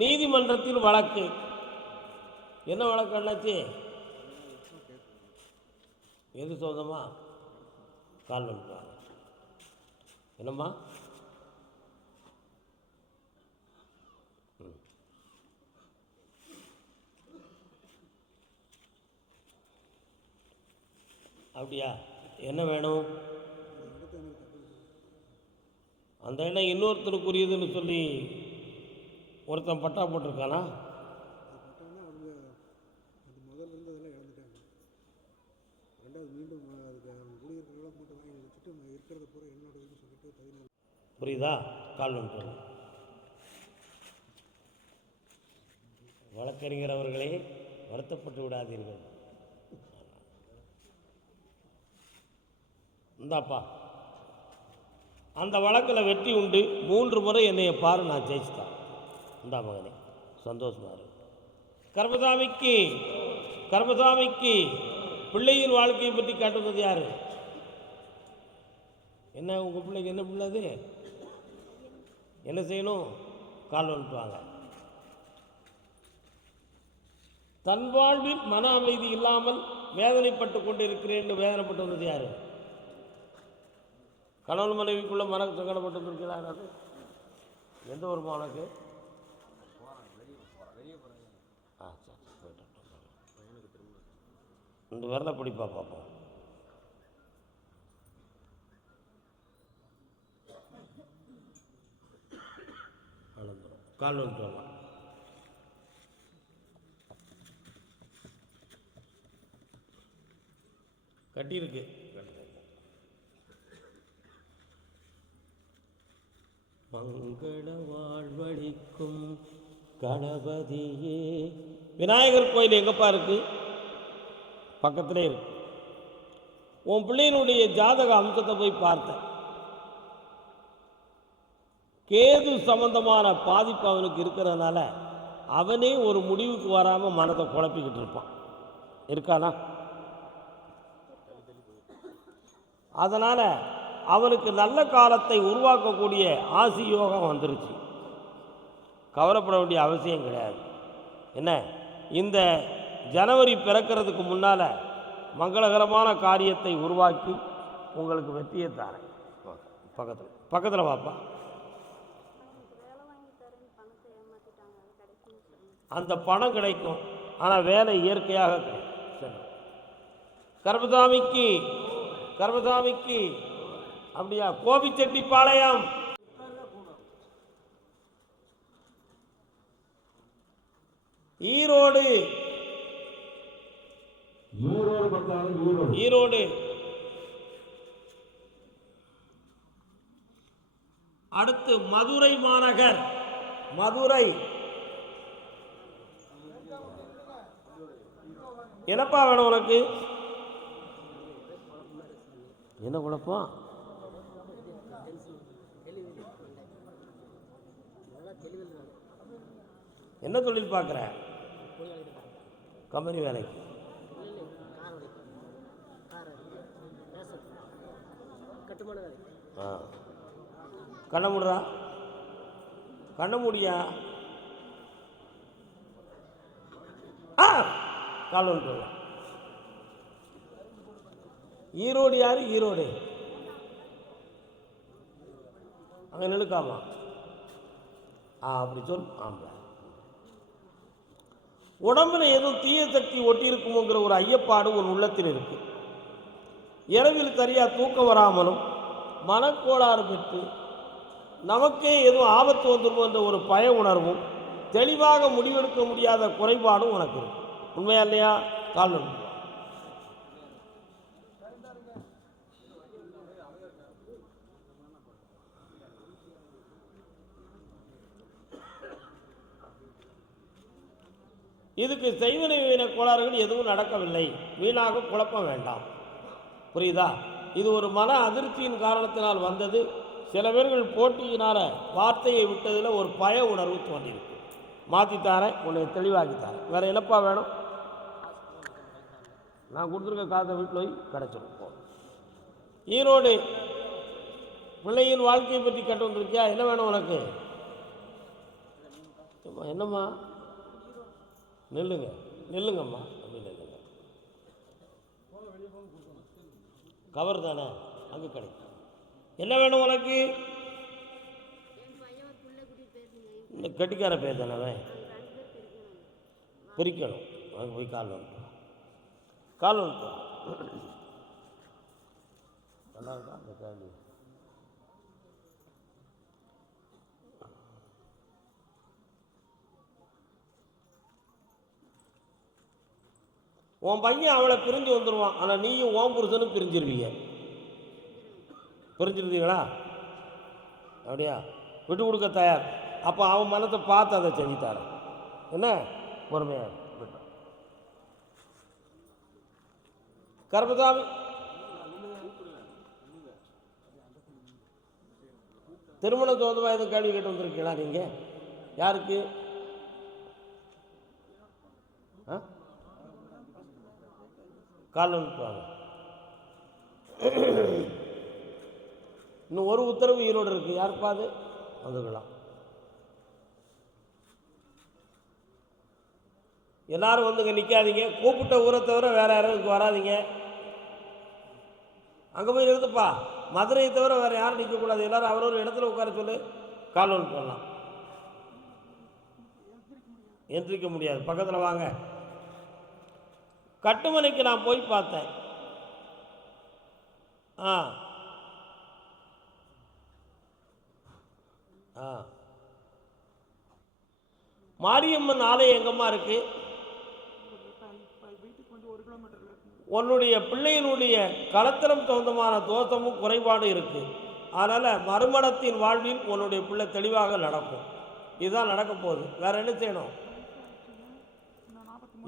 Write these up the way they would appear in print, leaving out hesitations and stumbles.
நீதிமன்றத்தில் வழக்கு. என்ன வழக்கு அண்ணாச்சி? எது சொந்தமா? கால் வந்துட்டாங்க. என்னம்மா? அப்படியா? என்ன வேணும்? அந்த இடம் இன்னொருத்தருக்குரியதுன்னு சொல்லி ஒருத்தன் பட்டா போட்டிருக்கானா? புரியுதா? கால் வந்துட்டு வழக்கறிஞர் அவர்களே, வருத்தப்பட்டு விடாதீர்கள். இந்தாப்பா, அந்த வழக்கில் வெற்றி உண்டு. 3 முறை என்னைய பாரு, நான் ஜெயிச்சுட்டேன். இந்தா மகனே, சந்தோஷமா இருக்கு. கர்மசாமிக்கு பிள்ளையின் வாழ்க்கையை பற்றி காட்டுவது யாரு? என்ன உங்கள் பிள்ளைக்கு என்ன பிள்ளை? அது என்ன செய்யணும்? கால் வந்துட்டு வாங்க. தன் வாழ்வில் மன அமைதி இல்லாமல் வேதனைப்பட்டு கொண்டு இருக்கிறேன். வேதனைப்பட்டு வந்தது யாரு? கணவன் மனைவிக்குள்ள மன சங்கடப்பட்டு வந்திருக்கிறார். அது எந்த ஒரு உனக்கு? இந்த விரலை பிடிப்பா பார்ப்போம். கால் வந்துட்டு வரலாம். கட்டியிருக்கு. மங்கள வாழ்வழிக்கும் கணபதியே. விநாயகர் கோயில் எங்கப்பா இருக்கு? பக்கத்திலே இருக்கு. உன் பிள்ளையினுடைய ஜாதக அம்சத்தை போய் பார்த்தேன். கேது சம்பந்தமான பாதிப்பு அவனுக்கு இருக்கிறதுனால அவனே ஒரு முடிவுக்கு வராமல் மனத்தை குழப்பிக்கிட்டு இருப்பான். இருக்கானா? அதனால் அவனுக்கு நல்ல காலத்தை உருவாக்கக்கூடிய ஆசி யோகம் வந்துருச்சு. கவலைப்பட வேண்டிய அவசியம் கிடையாது. என்ன, இந்த ஜனவரி பிறக்கிறதுக்கு முன்னால் மங்களகரமான காரியத்தை உருவாக்கி உங்களுக்கு வெற்றியை தரேன். பக்கத்தில் வாப்பா. அந்த பணம் கிடைக்கும், ஆனால் வேலை இயற்கையாக கிடைக்கும். கர்மசாமிக்கு அப்படியா? கோபிச்செட்டிப்பாளையம், ஈரோடு. அடுத்து மதுரை மாநகர். மதுரை. என்னப்பா வேணும் உனக்கு? என்ன குழப்பம்? என்ன தொழில் பார்க்குற? கம்பெனி வேலைக்கு. கண்ண மூடுறா? கண்ண மூடியா? கால் வந்துட்டு. ஈரோடு யாரு? ஈரோடு அங்கே நிலுக்காமா? அப்படி சொல். ஆமாம், உடம்புல எதுவும் தீய சக்தி ஒட்டி இருக்குமோங்கிற ஒரு ஐயப்பாடு ஒரு உள்ளத்தில் இருக்கு. இரவில் சரியாக தூக்கம் வராமலும் மனக்கோளாறு பெற்று நமக்கே எதுவும் ஆபத்து வந்துடும் என்ற ஒரு பய உணர்வும் தெளிவாக முடிவெடுக்க முடியாத குறைபாடும் உனக்கு இருக்கு. உண்மையா இல்லையா? கால் வந்து இதுக்கு செய்வினை கோளாறுகள் எதுவும் நடக்கவில்லை. வீணாக குழப்பம் வேண்டாம். புரியுதா? இது ஒரு மன அதிர்ச்சியின் காரணத்தினால் வந்தது. சில பேர்கள் போட்டியினால வார்த்தையை விட்டதில் ஒரு பய உணர்வு தோன்றியிருக்கு. மாற்றித்தாரேன், உன்னை தெளிவாக்கித்தாரேன். வேறு என்னப்பா வேணும்? நான் கொடுத்துருக்க காசை வீட்டில் போய் கிடச்சிடும். ஈரோடு பிள்ளையின் வாழ்க்கையை பற்றி கேட்டு வந்திருக்கியா? என்ன வேணும் உனக்கு? என்னம்மா நில்லுங்க, நில்லுங்கம்மா, அப்படி நில்லுங்க. கவர் தானே, அங்கே கிடைக்கும். என்ன வேணும் உனக்கு? இந்த கட்டிக்கார பேர் தானே பிரிக்கணும். அங்கே போய் கால் வந்துட்டு கால் வந்துட்டு நல்லா இருக்கா அந்த கேள்வி? உன் பையன் அவளை பிரிஞ்சு வந்துடுவான். ஆனால் நீயும் ஓம் புருஷனும் பிரிஞ்சிருவீங்க. பிரிஞ்சிருந்தீங்களா? அப்படியா? விட்டு கொடுக்க தயார். அப்போ அவன் மனத்தை பார்த்து அதை செஞ்சுத்தார. என்ன பொறுமையாக விட்டு கர்மசாமி திருமண தோதுவா எதுவும் கேள்வி கேட்டு வந்திருக்கீங்களா நீங்கள்? யாருக்கு? கால் வந்துட்டுவாங்க. இன்னும் ஒரு உத்தரவு ஈரோடு இருக்குது. யாருப்பா அது? வந்துக்கலாம். எல்லாரும் வந்துங்க, நிற்காதீங்க. கூப்பிட்ட ஊரை தவிர வேறு யாரும் வராதிங்க. அங்கே போய் நிறுத்துப்பா. மதுரையை தவிர வேறு யாரும் நிற்கக்கூடாது. எல்லோரும் அவரவர் இடத்துல உட்கார சொல்லு. கால் வந்துட்டு வரலாம். எந்திரிக்க முடியாது. பக்கத்தில் வாங்க. கட்டுமனைக்கு நான் போய் பார்த்தேன். மாரியம்மன் ஆலயம் எங்கம்மா இருக்கு? உன்னுடைய பிள்ளையினுடைய களத்திரம் சொந்தமான தோஷமும் குறைபாடு இருக்கு. அதனால் மறுமணத்தின் வாழ்வில் உன்னுடைய பிள்ளை தெளிவாக நடக்கும். இதுதான் நடக்க போகுது. வேற என்ன செய்யணும்?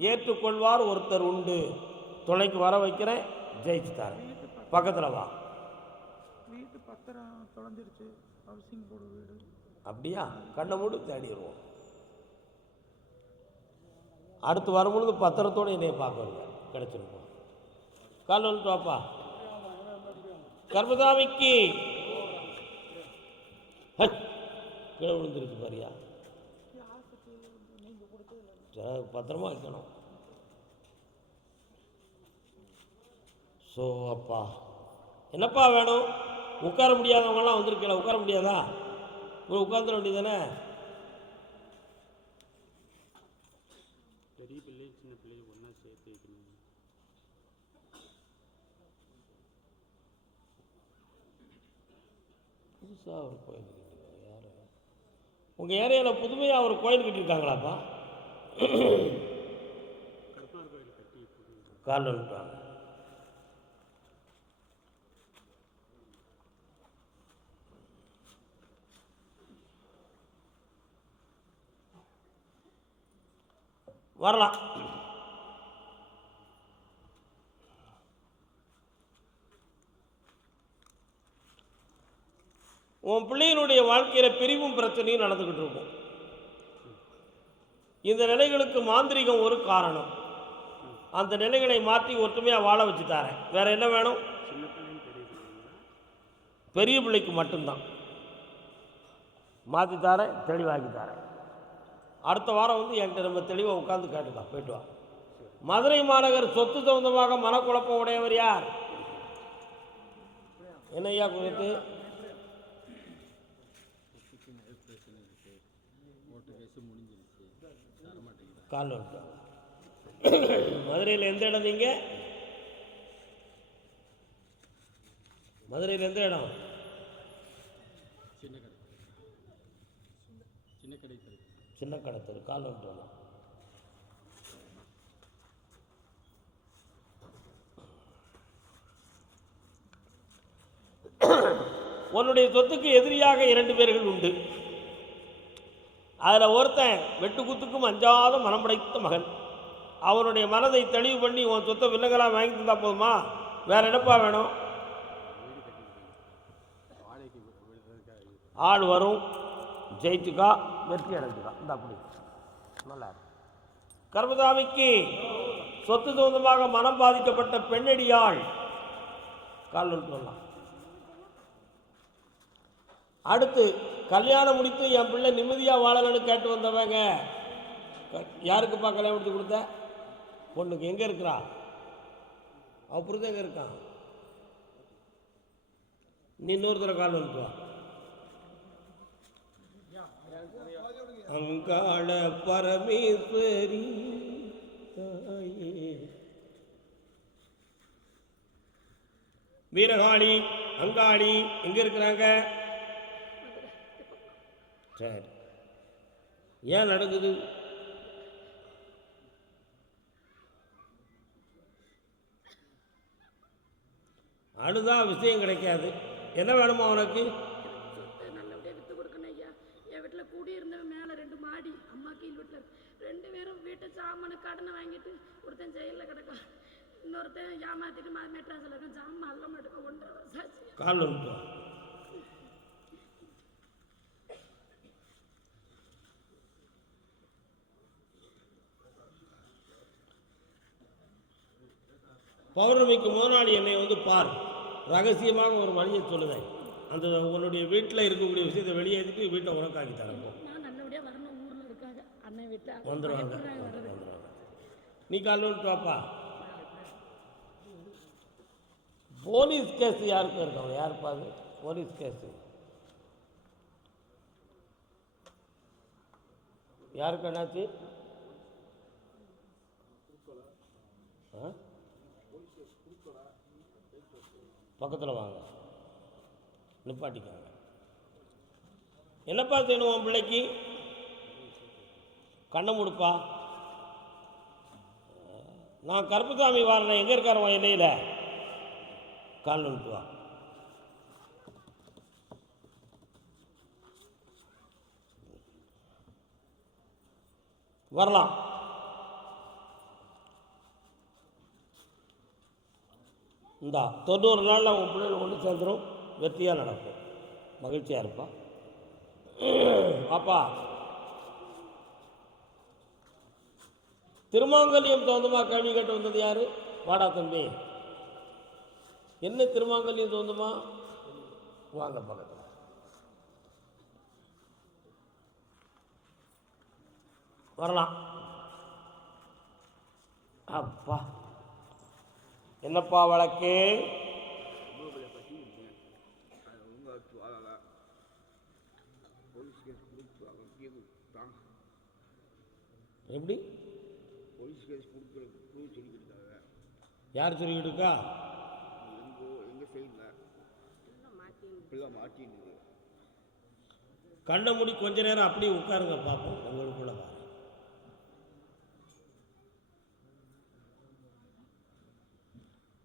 ஏற்றுக்கொள்வார் ஒருத்தர் உண்டு. துணைக்கு வர வைக்கிறேன், ஜெயிச்சு தரேன். பக்கத்தில் வா. அப்படியா? கண்ணை மூடு, தேடிடுவோம். அடுத்து வரும்பொழுது பத்திரத்தோடு என்னைய பார்க்க கிடைச்சிருப்போம். கால் வந்துட்டு வாப்பா. கர்மசாமிக்கு கீழே விழுந்துருச்சு பாரியா. பத்திரமா வைக்கணும். ஸோ அப்பா என்னப்பா வேணும்? உட்கார முடியாதவங்கலாம் வந்திருக்கல. உட்கார முடியாதா? உட்காந்துட வேண்டியதானே? பெரிய பிள்ளை சின்ன பிள்ளை ஒன்றா சேர்த்து வைக்கணும். புதுசாக ஒரு கோயில் கட்டிருக்காங்க. யார்? உங்கள் ஏரியாவில் புதுமையாக ஒரு கோயில் கட்டியிருக்காங்களாப்பா? கருப்பனார் கோயில் கட்டி காலில் விட்டுவாங்க. வரலாம். உன் பிள்ளையினுடைய வாழ்க்கையில் பிரிவும் பிரச்சனையும் நடந்துக்கிட்டு இருக்கும். இந்த நிலைகளுக்கு மாந்திரிகம் ஒரு காரணம். அந்த நிலைகளை மாற்றி ஒற்றுமையாக வாழ வச்சு தரேன். வேற என்ன வேணும்? பெரிய பிள்ளைக்கு மட்டும்தான் மாற்றி தரேன், தெளிவாக்கி தரேன். அடுத்த வாரம் வந்து என்கிட்ட நம்ம தெளிவாக உட்காந்து கேட்டுக்கலாம். போயிட்டு வா. மதுரை மாநகர் சொத்து சம்பந்தமாக மனக்குழப்பம் உடையவர் யார்? என்னையா குறித்து? கால் வந்துட்டோம். மதுரையில் எந்த இடம்? நீங்கள் மதுரையில் எந்த இடம்? சின்ன கடை தெரு. கால் வந்துட்டோம். உன்னுடைய சொத்துக்கு எதிரியாக 2 பேர்கள் உண்டு. அதில் ஒருத்தன் வெட்டுக்குத்துக்கும் அஞ்சாத மனம் படைத்த மகன். அவனுடைய மனதை தெளிவு பண்ணி உன் சொத்தை வில்லங்களாக வாங்கி தந்தா போதுமா? வேற என்னப்பா வேணும்? ஆள் வரும், ஜெயிச்சுக்கா, வெற்றி அடைஞ்சுக்கா. இந்த அப்படி நல்லா. கர்மசாமிக்கு சொத்து சொந்தமாக மனம் பாதிக்கப்பட்ட பெண்ணடியாள். கால் சொல்லலாம். அடுத்து கல்யாணம் முடித்து என் பிள்ளை நிம்மதியாக வாழலன்னு கேட்டு வந்தவங்க. யாருக்குப்பா கல்யாணம் முடித்து கொடுத்த? பொண்ணுக்கு. எங்கே இருக்கிறா? அவ புரிஞ்சு எங்கே இருக்கான்? நீ இன்னொரு தடவை கால் வந்துட்டு வா. அங்காள பரமேஸ்வரி தாயே, வீரகாளி அங்காளி எங்க இருக்கிறாங்க? சரி, ஏன் நடக்குது? அழுதா விஷயம் கிடைக்காது. என்ன வேணுமா உனக்கு? நல்லபடியாக வித்து கொடுக்கணும் ஐயா. என் வீட்டில் கூடியிருந்தவன் மேலே 2 மாடி, அம்மா கீழ் வீட்டில் 2 பேரும் வீட்டை சாமான கடனை வாங்கிட்டு ஒருத்தன் ஜெயிலில் கிடக்கான், இன்னொருத்தன் ஏமாத்திட்டு மெட்ராஸில் இருக்கான். சாமான் அல்ல மாட்டுக்க 1.5 வருஷம் ஆச்சு. கால் வந்துட்டு பௌர்ணமிக்கு முதல் நாள் என்னை வந்து பார், ரகசியமாக ஒரு வழியை சொல்லுதேன். அந்த உன்னுடைய வீட்டில் இருக்கக்கூடிய விஷயத்தை வெளியேற்றிட்டு வீட்டை உனக்காக்கி தரேன். நான் நல்லபடியாக வரணும், ஊரில் இருக்காங்க அண்ணன் வீட்டில் வந்துடுவாங்க. நீ கால் வந்துட்டு வாப்பா. போலீஸ் கேஸ் யாருக்கும் இருக்காங்க? யாருப்பா அது போலீஸ் கேஸு? யாருக்கு என்னாச்சு? பக்கத்தில் வாங்க, நிப்பாட்டிக்காங்க. என்னப்பா செய்யணும் உன் பிள்ளைக்கு? கண்ணை முடுப்பா. நான் கருப்புசாமி வாரேன். எங்கே இருக்காரன் எல்லையில்? கால் வந்துட்டு வா. வரலாம். இந்தா 90 நாளில் உன் பிள்ளைகள் கொண்டு சேர்ந்துடும். வெற்றியாக நடக்கும். மகிழ்ச்சியாக இருப்பா. பாப்பா, திருமாங்கல்யம் தகுந்தமா கேள்வி கேட்டு வந்தது யாரு? வாடா தம்பி. என்ன திருமாங்கல்யம் தகுந்தமா? வாங்க பக்கத்தில். வரலாம். அப்பா, என்னப்பா வழக்கு? எப்படி போலீஸ் கேஸ் கொடுக்குறதுக்கு சொல்லிக்கிட்டாங்க. யார் சொல்லிக்கிட்டு இருக்கா? எங்கள் சைடில் இப்படிலாம் மாட்டின்னு. கண்ணை மூடி கொஞ்ச நேரம் அப்படியே உட்காருங்க பார்ப்போம். உங்களுக்குள்ள வர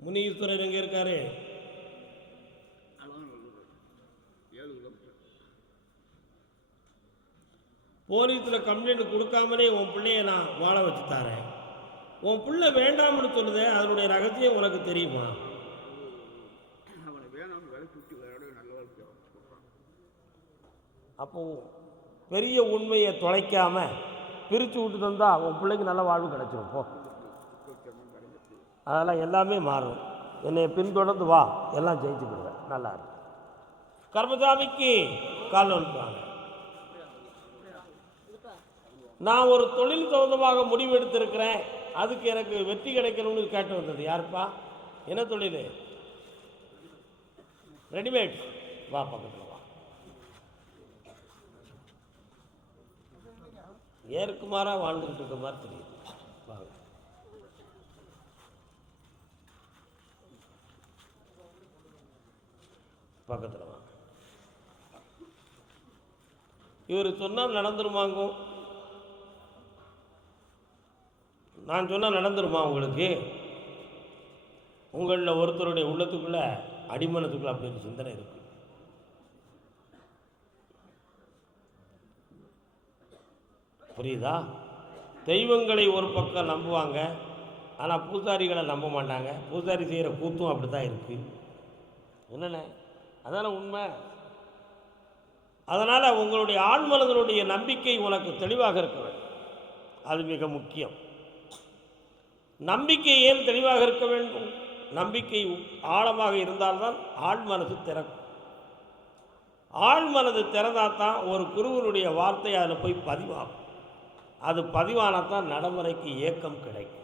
முனீஸ்வரர் எங்கே இருக்காரு? 7 கிலோமீட்டர். போலீஸில் கம்ப்ளைண்ட் கொடுக்காமலே உன் பிள்ளைய நான் வாழ வச்சு தரேன். உன் பிள்ளை வேண்டாம்னு சொல்லுதே, அதனுடைய ரகசியம் உனக்கு தெரியுமா? அவனை வேணாம்னு வேலை சுற்றி வேற நல்ல வாழ்க்கை. அப்போ பெரிய உண்மையை தொலைக்காம பிரித்து விட்டு தந்தா உன் பிள்ளைக்கு நல்ல வாழ்வு கிடைச்சிரும். போ, அதெல்லாம் எல்லாமே மாறும். என்னை பின்தொடர்ந்து வா, எல்லாம் ஜெயிச்சுக்கிடுவேன். நல்லா இருக்கு. கர்மசாமிக்கு கால் அனுப்புவாங்க. நான் ஒரு தொழில் சம்பந்தமாக முடிவு எடுத்திருக்கிறேன், அதுக்கு எனக்கு வெற்றி கிடைக்கணும்னு கேட்டு வந்தது. யாருப்பா? என்ன தொழில்? ரெடிமேட். வா பக்கத்தில் வா. ஏற்குமாறாக வாழ்ந்துக்கிட்டு இருக்க மாதிரி தெரியுது. வாங்க. பக்கத்தில் வாங்க. இவர் சொன்னால் நடந்துருமாங்கும். நான் சொன்னால் நடந்துருமா உங்களுக்கு? உங்களில் ஒருத்தருடைய உள்ளத்துக்குள்ள அடிமனத்துக்குள்ள அப்படி ஒரு சிந்தனை இருக்கு. புரியுதா? தெய்வங்களை ஒரு பக்கம் நம்புவாங்க, ஆனால் பூசாரிகளை நம்ப மாட்டாங்க. பூசாரி செய்கிற கூத்தும் அப்படி தான் இருக்கு. என்னென்ன அதான உண்மை. அதனால் உங்களுடைய ஆழ்மனதனுடைய நம்பிக்கை உனக்கு தெளிவாக இருக்க வேண்டும். அது மிக முக்கியம். நம்பிக்கை ஏன் தெளிவாக இருக்க வேண்டும்? நம்பிக்கை ஆழமாக இருந்தால்தான் ஆழ்மனது திறக்கும். ஆழ் மனது திறந்தாதான் ஒரு குருவனுடைய வார்த்தை அதில் போய் பதிவாகும். அது பதிவானத்தான் நடைமுறைக்கு ஏக்கம் கிடைக்கும்.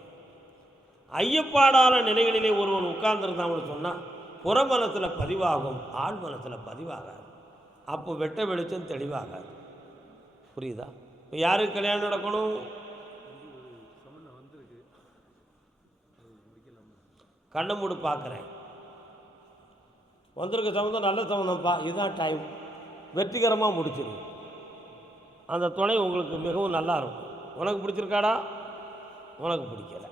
ஐயப்பாடான நிலைகளிலே ஒருவன் உட்கார்ந்துருந்தான்னு சொன்னால் புறமனத்தில் பதிவாகும், ஆழ் மனத்தில் பதிவாகாது. அப்போ வெட்ட வெளிச்சம் தெளிவாகாது. புரியுதா? இப்போ யாருக்கு கல்யாணம் நடக்கணும்? கண்ணை மூடு பார்க்குறேன். வந்திருக்க சம்மந்தம் நல்ல சம்மந்தம்ப்பா, இதுதான் டைம், வெற்றிகரமாக முடிச்சிடும். அந்த துணை உங்களுக்கு மிகவும் நல்லா இருக்கும். உனக்கு பிடிச்சிருக்காடா? உனக்கு பிடிக்கல.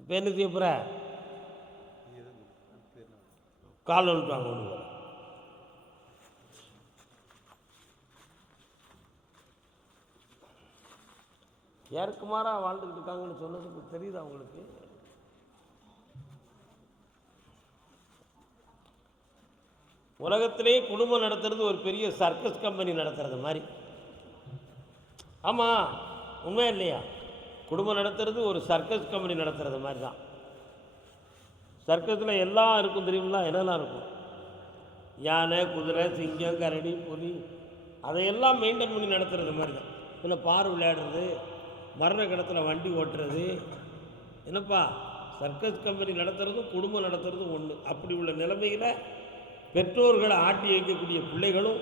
இப்போ என்ன செய்ய போகிற? கால் வந்துட்டாங்க ஒன்று. யாருக்குமாரா வாழ்ந்துக்கிட்டு இருக்காங்கன்னு சொன்னதுக்கு தெரியுதா உங்களுக்கு? உலகத்திலே குடும்பம் நடத்துறது ஒரு பெரிய சர்க்கஸ் கம்பெனி நடத்துறது மாதிரி. ஆமாம், உண்மையா இல்லையா? குடும்பம் நடத்துறது ஒரு சர்க்கஸ் கம்பெனி நடத்துறது மாதிரி தான். சர்க்கஸில் எல்லாம் இருக்கும் தெரியுங்களா? என்னெல்லாம் இருக்கும்? யானை, குதிரை, சிங்கம், கரடி, புலி, அதையெல்லாம் மெயின்டைன் பண்ணி நடத்துறது மாதிரி தான். இல்லை பார் விளையாடுறது, மரண கடத்தில் வண்டி ஓட்டுறது, என்னப்பா சர்க்கஸ் கம்பெனி நடத்துறதும் குடும்பம் நடத்துறதும் ஒன்று. அப்படி உள்ள நிலைமையில் பெற்றோர்களை ஆட்டி வைக்கக்கூடிய பிள்ளைகளும்,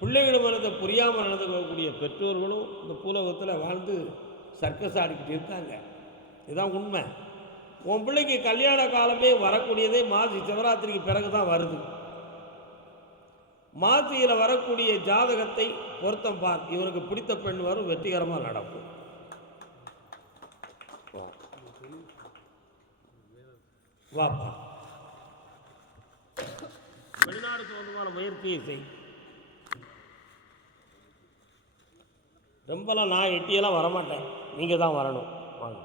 பிள்ளைகள் மனதை புரியாமல் நடந்துக்கக்கூடிய பெற்றோர்களும் இந்த பூலகத்தில் வாழ்ந்து சர்க்கஸ் ஆடிக்கிட்டு இருக்காங்க. இதுதான் உண்மை. உன் பிள்ளைக்கு கல்யாண காலமே வரக்கூடியதே மாசி சிவராத்திரிக்கு பிறகு தான் வருது. மாசியில் வரக்கூடிய ஜாதகத்தை பொருத்தம் பார். இவனுக்கு பிடித்த பெண் வரும், வெற்றிகரமாக நடக்கும். வாப்பா, வெளிநாடு சம்பந்தமான முயற்சியை செய். ரொம்பலாம் நான் எட்டியெல்லாம் வரமாட்டேன், நீங்கள் தான் வரணும். வாங்க,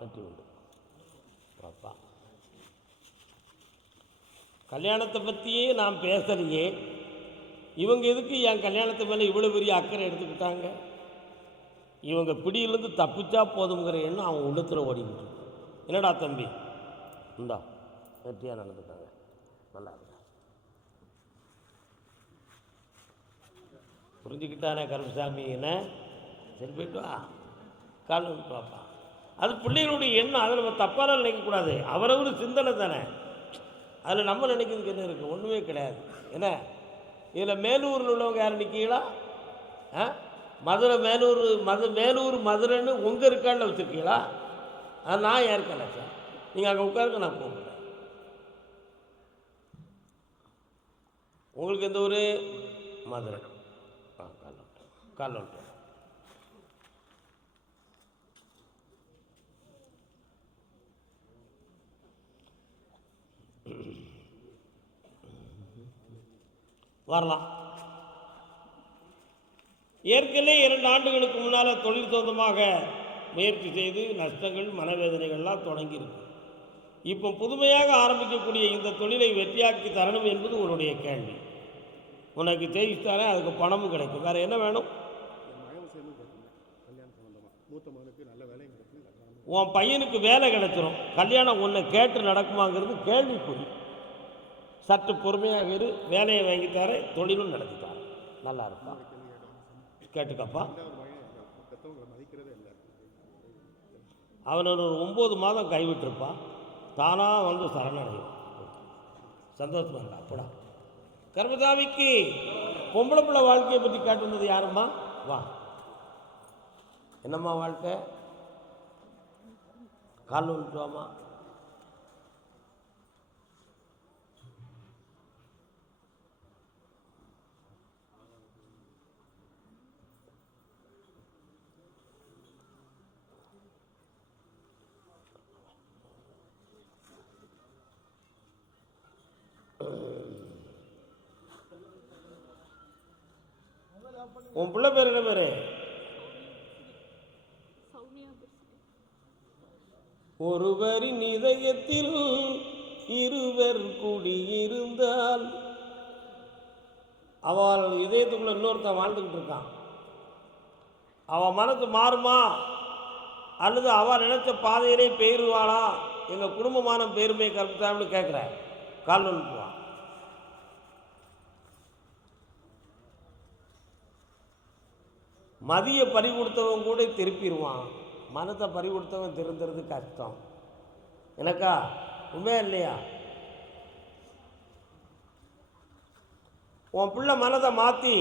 வெற்றி உண்டு. வாப்பா, கல்யாணத்தை பற்றியே நான் பேசலையே, இவங்க எதுக்கு என் கல்யாணத்து மேலே இவ்வளோ பெரிய அக்கறை எடுத்துக்கிட்டாங்க? இவங்க பிடியிலேருந்து தப்பிச்சா போதுங்கிற எண்ணம் அவன் உள்ளத்தில் ஓடிக்கிட்டு. என்னடா தம்பி, இந்தா வெற்றியாக நடந்துட்டாங்க, நல்லா இருக்கா? புரிஞ்சுக்கிட்டானே கருப்புசாமி? என்ன சரி, போய்ட்டு வா, கால் வந்துட்டு வாப்பா. அது பிள்ளைகளுடைய எண்ணம், அதை நம்ம தப்பாக நினைக்கக்கூடாது. அவரவர் சிந்தனை தானே, அதில் நம்ம நினைக்கிறதுக்கு என்ன இருக்குது? ஒன்றுமே கிடையாது. என்ன இதில் மேலூரில் உள்ளவங்க யாரும் நிற்கீங்களா? மதுரை மேலூர், மேலூர் மதுரைன்னு உங்கள் இருக்கான்னு வச்சுருக்கீங்களா? அது நான் ஏற்கல சார். நீங்கள் அங்கே உட்காருங்க, நான் கூப்பிட்றேன். உங்களுக்கு எந்த ஊர்? மதுரை. கால் வந்துட்டு வரலாம். ஏற்கனவே 2 ஆண்டுகளுக்கு முன்னால் தொழில் சொந்தமாக முயற்சி செய்து நஷ்டங்கள், மனவேதனைகள்லாம் தொடங்கியிருக்கு. இப்போ புதுமையாக ஆரம்பிக்கக்கூடிய இந்த தொழிலை வெற்றியாக்கி தரணும் என்பது உன்னுடைய கேள்வி. உனக்கு ஜெயிச்சுத்தானே, அதுக்கு பணமும் கிடைக்கும். வேறு என்ன வேணும்? உன் பையனுக்கு வேலை கிடைச்சிரும், கல்யாணம் ஒன்று கேட்டு நடக்குமாங்கிறது கேள்விக்குறி. சற்று பொறுமையாக இரு, வேலையை வாங்கித்தார, தொழிலும் நடத்தித்தார, நல்லா இருப்பான். கேட்டுக்கப்பா. அவன் ஒரு 9 மாதம் கைவிட்டிருப்பான், தானாக வந்து சரணடையும். சந்தோஷமா இருக்கா? அப்படா கர்மசாமிக்கு பொம்பளை பிள்ளை வாழ்க்கையை பற்றி கேட்டுனது யாரும்மா? வா, என்னம்மா வாழ்க்கை? கால் வந்துட்டு வாமா. உன் பிள்ளை பேர் என்ன பேரு? ஒருவரின் இதயத்தில் இருவர் குடியிருந்தால், அவள் இதயத்துக்குள்ள இன்னொருத்தன் வாழ்ந்துக்கிட்டு இருக்கான். அவள் மனசு மாறுமா அல்லது அவள் நினைச்ச பாதையிலே பெயருவாளா? எங்கள் குடும்பமான பெருமை கருத்தான்னு கேட்குற. கால் வந்துட்டுவான். மதியை பறி கொடுத்தவன் கூட திருப்பிடுவான், மனத்தை பறி கொடுத்தவன் திருந்துறது கஷ்டம். எனக்கா உண்மையா இல்லையா? உன் பிள்ளை மனதை மாற்றி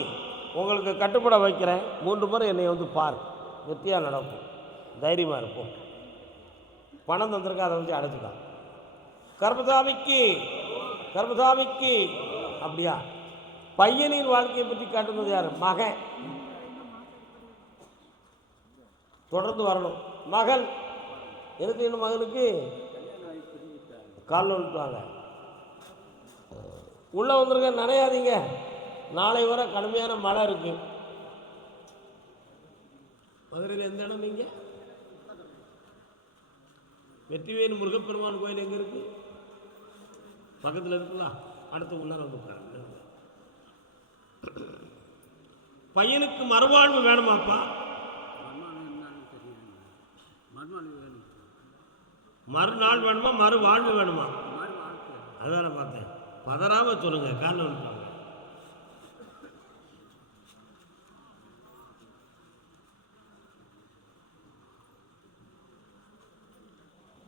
உங்களுக்கு கட்டுப்பட வைக்கிறேன். 3 முறை என்னை வந்து பார், வெற்றியாக நடக்கும். தைரியமாக இருப்போம். பணம் தந்திருக்க, அதை வச்சு அடைச்சிக்கலாம். கர்மசாமிக்கு கர்மசாமிக்கு அப்படியா? பையனின் வாழ்க்கையை பற்றி காட்டுனது யார்? மகன். தொடர்ந்து வரணும். மகள் எனக்கு இன்னும் மகனுக்கு காலில் விட்டுவாங்க. உள்ளே வந்துருக்க, நனையாதீங்க. நாளை வர கடுமையான மழை இருக்கு. மதுரையில் எந்த இடம்? நீங்கள் வெற்றிவேணு முருகப்பெருமான் கோயில் எங்கே இருக்கு? பக்கத்தில் இருக்குல்ல, அடுத்து உள்ளார வந்துருக்காங்க. பையனுக்கு மறுவாழ்வு வேணுமாப்பா? மறுநாள் வேணுமா, மறுவாழ்வு வேணுமா? அதான் பார்த்தேன். பதறாம சொல்லுங்க, காரணம் வந்துட்டாங்க.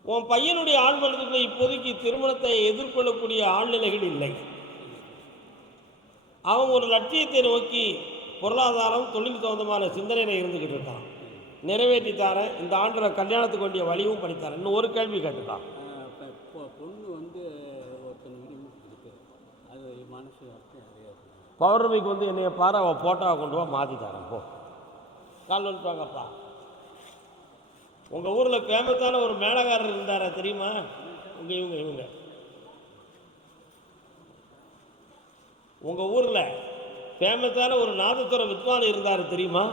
உன் பையனுடைய ஆழ்மனதுக்குள்ள இப்போதைக்கு திருமணத்தை எதிர்கொள்ளக்கூடிய ஆழ்நிலைகள் இல்லை. அவன் ஒரு லட்சியத்தை நோக்கி பொருளாதாரம் தொழில் சம்பந்தமான சிந்தனையில் இருந்துக்கிட்டு இருக்கான். நிறைவேற்றி தரேன், இந்த ஆண்டில் கல்யாணத்துக்கு வேண்டிய வழியும் படித்தாரேன். இன்னும் ஒரு கேள்வி கேட்டுட்டான். பொண்ணு வந்து ஒருத்தன் இருக்கு, அது மனசு பௌர்ணமிக்கு வந்து என்னைய பாரு, அவள் போட்டோவை கொண்டு வா, மாற்றி தரேன். போ, கால் வந்துட்டாங்கப்பா. உங்கள் ஊரில் ஃபேமஸான ஒரு மேளகாரர் இருந்தாரா தெரியுமா? இவங்க உங்கள் ஊரில் ஃபேமஸான ஒரு நாதஸ்வர வித்வான் இருந்தார் தெரியுமா?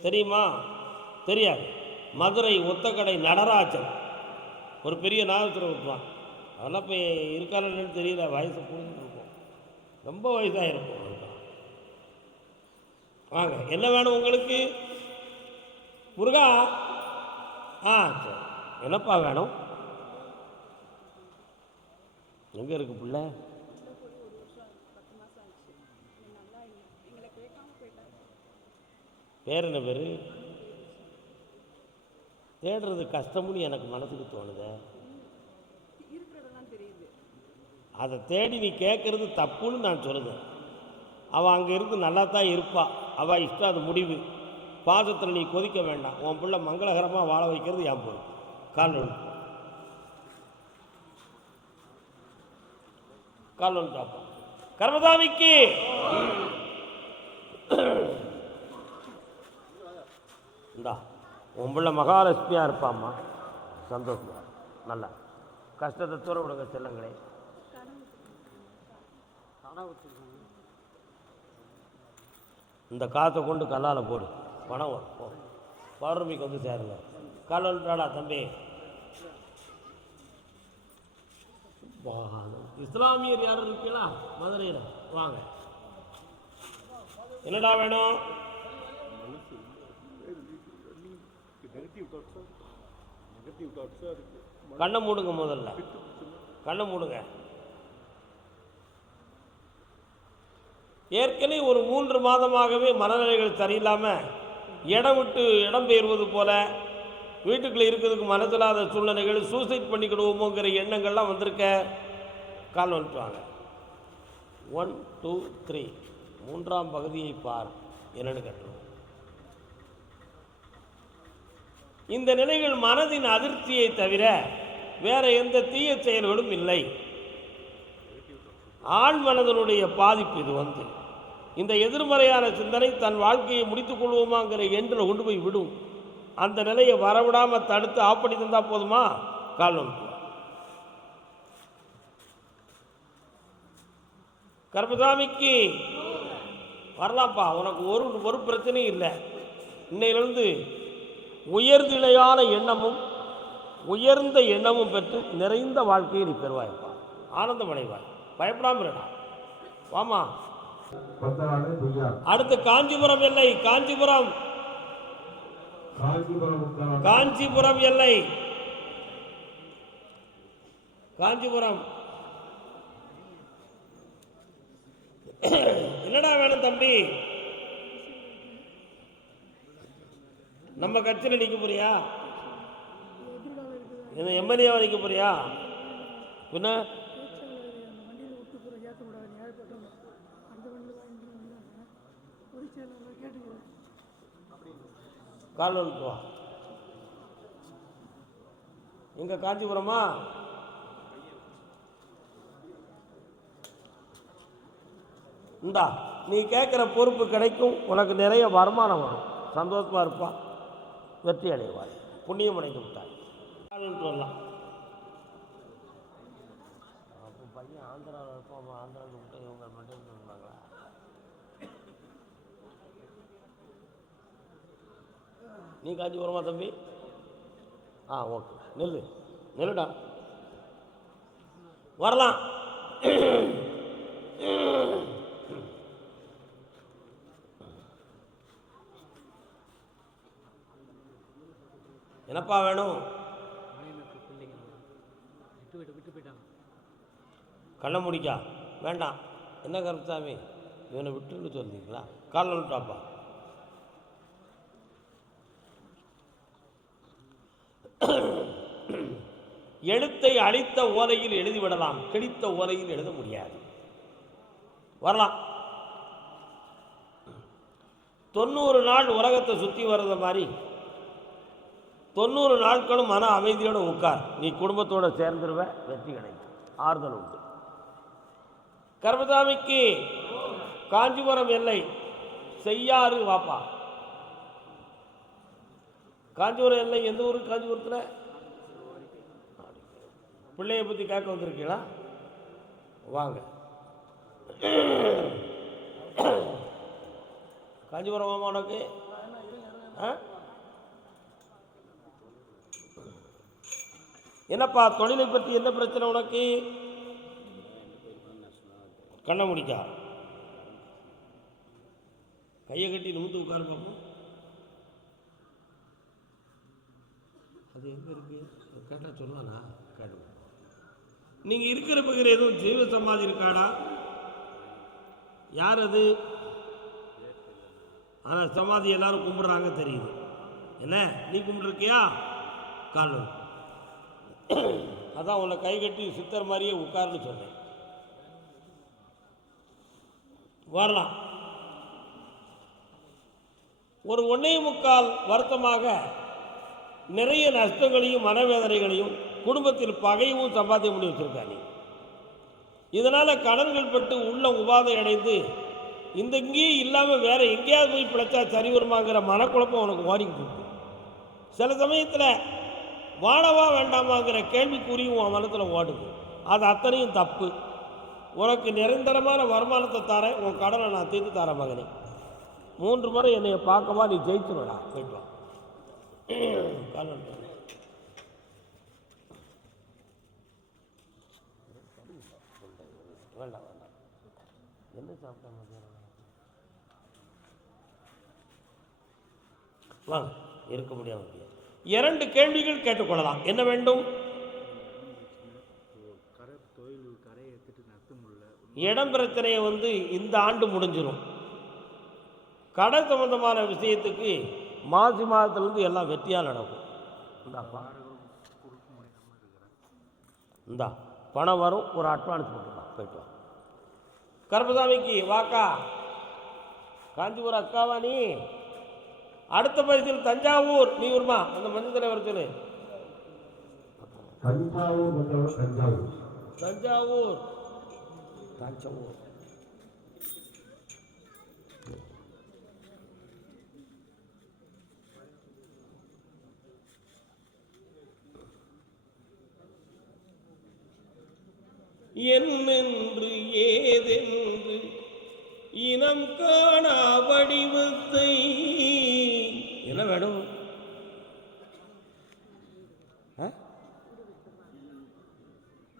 தெரியுமா? தெரியாது. மதுரை ஒத்தக்கடை நடராஜன் ஒரு பெரிய நாதஸ்வர வித்வான். அதெல்லாம் இப்போ இருக்காருன்னு தெரியல, வயசு புரிஞ்சுட்டு இருக்கும், ரொம்ப வயசாக இருக்கும். வாங்க, என்ன வேணும் உங்களுக்கு? முருகா. சரி, என்னப்பா வேணும்? எங்கே இருக்கு பிள்ளை? பேர் என்ன பேர்? தேடுறது கஷ்டம்னு எனக்கு மனசுக்கு தோணுது. அதை தேடி நீ கேட்கறது தப்புன்னு நான் சொல்லுதேன். அவள் அங்கே இருந்து நல்லா தான் இருப்பா, அவள் இஷ்டம், அது முடிவு. பாசத்தில் நீ கொதிக்க வேண்டாம். உன் பிள்ளை மங்களகரமாக வாழ வைக்கிறது என் பொருள். கால் ஒன்று பார்ப்பா. கர்மசாமிக்கு இந்தா, உன் பிள்ளை மகாலட்சுமியாக இருப்பாம்மா. சந்தோஷமா, நல்லா. கஷ்டத்தை தூர விடுங்க செல்லங்களே. இந்த காற்றை கொண்டு கல்லால் போடு, பணம் வரும். போ, பௌர்ணமிக்கு வந்து சேருங்க. கால் வந்துட்டாடா தம்பி. இஸ்லாமியர் யாரும் இருக்கீங்களா மதுரையில்? வாங்க, என்னடா வேணும்? கண்ணை மூடுங்க, முதல்ல கண்ணை மூடுங்க. ஏற்கனவே ஒரு 3 மாதமாகவே மனநிலைகள் சரியில்லாமல் இடம் விட்டு இடம் பெயர்வது போல, வீட்டுக்குள்ளே இருக்கிறதுக்கு மனசில்லாத சூழ்நிலைகள், சூசைட் பண்ணிக்கிடுவோமோங்கிற எண்ணங்கள்லாம் வந்திருக்க. கால் வந்துட்டுவாங்க. 1 2 3 3ஆம் பகுதியை பார், என்னன்னு கட்டுறோம். இந்த நிலைகள் மனதின் அதிர்ச்சியை தவிர வேற எந்த தீய செயல்களும் இல்லை. ஆழ் மனதனுடைய பாதிப்பு இது. இந்த எதிர்மறையான சிந்தனை தன் வாழ்க்கையை முடித்துக் கொள்வோமாங்கிற எண்ணில் கொண்டு போய் விடும். அந்த நிலையை வரவிடாமல் தடுத்து ஆஃப் பண்ணி தந்தால் போதுமா? கால் வந்துட்டு கர்மசாமிக்கு வரலாம்ப்பா. உனக்கு ஒரு பிரச்சனையும் இல்லை. இன்னையிலிருந்து உயர்நிலையான எண்ணமும் உயர்ந்த எண்ணமும் பெற்று நிறைந்த வாழ்க்கையை நீ பெறுவாய்ப்பா. ஆனந்தம் அடைவாய். பயப்படாமல் இருக்கா. வாமா. அடுத்து காஞ்சிபுரம் எல்லை. காஞ்சிபுரம் எல்லை. காஞ்சிபுரம் என்னடா வேணும் தம்பி? நம்ம கட்சியில் நிற்க போறியா? இந்த எம்எல்ஏவை நிற்க போறியா? பின்ன கால் வந்துட்டு வா. எங்க காஞ்சிபுரமா? இந்தா நீ கேட்குற பொறுப்பு கிடைக்கும், உனக்கு நிறைய வருமானம் வரும், சந்தோஷமாக இருப்பான், வெற்றி அடைவார், புண்ணியம் அடைந்து விட்டார். வரலாம். அப்போ பையன் ஆந்திராவில் இருப்போம், அவன் ஆந்திராவில் விட்டு இவங்க மட்டும் இருந்தாங்களா? நீ காஞ்சிபுரமா தம்பி? ஓகே, நெல்லுடா, வரலாம். என்னப்பா வேணும்? கண்ண முடிக்கா வேண்டாம். என்ன கருத்தாமே, இவனை விட்டுன்னு சொல்றீங்களா? கால் விட்டாப்பா. எழுத்தை அழித்த ஓலையில் எழுதிவிடலாம், கிழித்த ஓலையில் எழுத முடியாது. வரலாம். 90 நாள் உலகத்தை சுற்றி வர்றது மாதிரி 90 நாட்களும் மன அமைதியோடு உட்கார், நீ குடும்பத்தோடு சேர்ந்துருவ, வெற்றி கிடைக்கும், ஆறுதல் உண்டு. கர்மசாமிக்கு காஞ்சிபுரம் எல்லை செய்யாறு வாப்பா. காஞ்சிபுரம் எல்லை எந்த ஊருக்கு? காஞ்சிபுரத்தில் பிள்ளையை பற்றி கேட்க வந்திருக்கீங்களா? வாங்க. காஞ்சிபுரம் மாமா உனக்கு என்னப்பா தொழிலை பற்றி என்ன பிரச்சனை உனக்கு? கண்ண முடிக்கா கையை கட்டி நிமிந்து உட்காரு பார்ப்போம். அது எங்கே இருக்கு கேட்டால் சொல்லலாம்ண்ணா? கேட்டு நீங்கள் இருக்கிற பகுதியில் எதுவும் ஜீவ சமாதி இருக்காடா? யார் அது? ஆனால் சமாதி எல்லாரும் கும்பிட்றாங்க தெரியுது. என்ன நீ கும்பிட்ருக்கியா? கால் அதான் உன்னை கை கட்டி சித்தர் மாதிரியே உட்காருன்னு சொன்னேன். வரலாம். ஒரு 1.25 வருத்தமாக நிறைய நஷ்டங்களையும் மனவேதனைகளையும் குடும்பத்தில் பகையும் சம்பாத்தியம் பண்ணி வச்சிருக்காங்க. இதனால் கடன்கள் பட்டு உள்ள உபாதை அடைந்து இந்த இங்கேயும் இல்லாமல் வேற எங்கேயாவது போய் பிழைச்சா சரி வருமாங்கிற மனக்குழப்பம் உனக்கு ஓடிக்கிட்டு இருக்கு. சில சமயத்தில் வாழவா வேண்டாமாங்கிற கேள்விக்குறியும் உன் மனத்தில் ஓடுது. அது அத்தனையும் தப்பு. உனக்கு நிரந்தரமான வருமானத்தை தரேன், உன் கடனை நான் தீர்த்து தரேன் மகனே. 3 முறை என்னைய பார்க்கவா, நீ ஜெயிச்சுடா. போயிட்டு வா. வேண்டாம் வேண்டாம். என்ன சாப்பிட்டா வாங்க, இருக்க முடியாது. 2 கேள்விகள் கேட்டுக்கொள்ளலாம். என்ன வேண்டும்? இடம் பிரச்சனையை இந்த ஆண்டு முடிஞ்சிடும். கடை சம்பந்தமான விஷயத்துக்கு மாசி மாதத்துலேருந்து எல்லாம் வெற்றியாக நடக்கும். இந்தா பணம் வரும், ஒரு அட்வான்ஸ் போட்டுக்கலாம். போயிட்டு வா. கருப்பசாமிக்கு வாக்கா. காஞ்சிபுரம் அக்காவா நீ? அடுத்த பரிசில் தஞ்சாவூர். நீ வருமா? அந்த மஞ்சள் தலைவர் சொல்லு. தஞ்சாவூர். என்னென்று ஏதென்று இனம் காணா வடிவத்தை. என்ன வேணும்?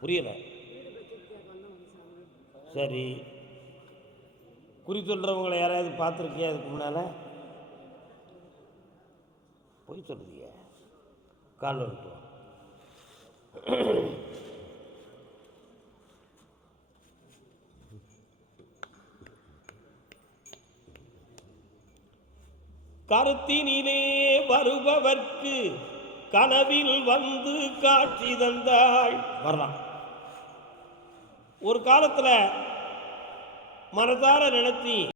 புரியல. சரி, குறி சொல்றவங்களை யாராவது பார்த்துருக்கியா? அதுக்கு முன்னால பொய் சொல்லுதிய. கால் வந்துட்டு கருத்தினிலே வருபவர்க்கு கனவில் வந்து காட்சி தந்தாள். வரலாம். ஒரு காலத்தில் மனதார நினைச்சி